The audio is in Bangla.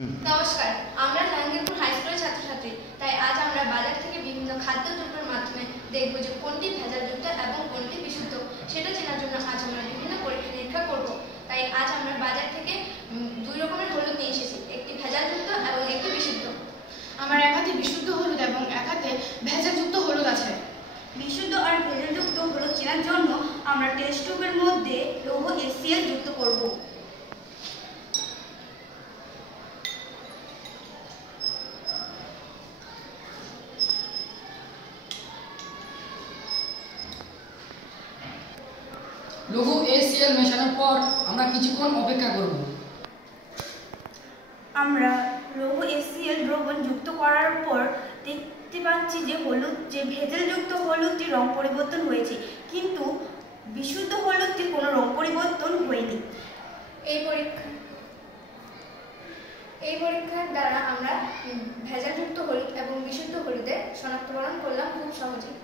নমস্কার, আমরা জাহাঙ্গীরপুর হাই স্কুলের ছাত্রছাত্রী। তাই আজ আমরা বাজার থেকে বিভিন্ন খাদ্যদ্রব্যের মাধ্যমে দেখব যে কোনটি ভেজালযুক্ত এবং কোনটি বিশুদ্ধ। সেটা চেনার জন্য আজ আমরা বিভিন্ন পরীক্ষা নিরীক্ষা করব। তাই আজ আমরা বাজার থেকে দুই রকমের হলুদ নিয়ে এসেছি, একটি ভেজালযুক্ত এবং একটি বিশুদ্ধ। আমার এক হাতে বিশুদ্ধ হলুদ এবং এক হাতে ভেজালযুক্ত হলুদ আছে। বিশুদ্ধ আর ভেজালযুক্ত হলুদ চেনার জন্য আমরা টেস্ট টিউবের মধ্যে লৌহ HCl যুক্ত করব। লৌহ HCl মেশানোর পর আমরা কিছুক্ষণ অপেক্ষা করব। আমরা লৌহ HCl দ্রবণ যুক্ত করার পর দেখতে পাচ্ছি যে ভেজালযুক্ত হলুদটি রং পরিবর্তন হয়েছে, কিন্তু বিশুদ্ধ হলুদটি কোনো রং পরিবর্তন হয়নি। এই পরীক্ষার দ্বারা আমরা ভেজালযুক্ত হলুদ এবং বিশুদ্ধ হলুদের শনাক্তকরণ করলাম খুব সহজেই।